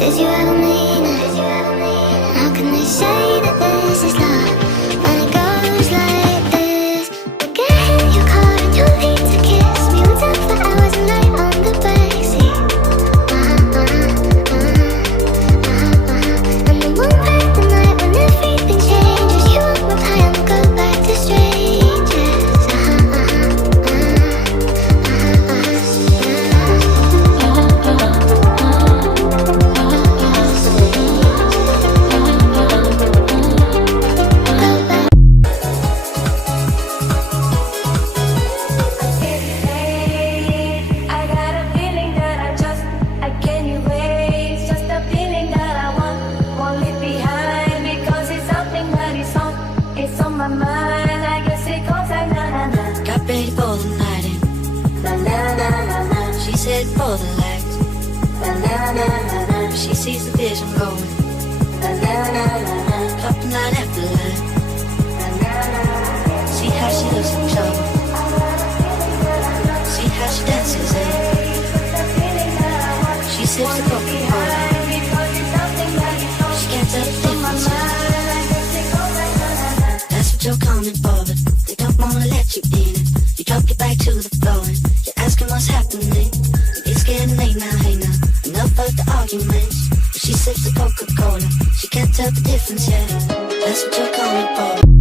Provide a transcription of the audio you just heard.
Did you ever mean it? How can they say that this is love when it goes like this? We get in your car and you need to kiss me. We talk for hours and night on the backseat. And then one night, the night when everything changes, you won't reply and we'll go back to strangers. Ready for the night in. Na na na na na. She's heading for the lights. Na na na na na. She sees the vision going. Na na na na na. Dropping line after line. Na na na na. See how she looks in trouble. See how she dances in. She sips the broken water. She can't tell the difference yet. That's what you're coming for, but they don't wanna let you in it. You drop your back to the floor and you're asking what's happening. It's getting late now, hey now. Enough of the arguments. She sips the Coca-Cola. She can't tell the difference yet. That's what you're calling for.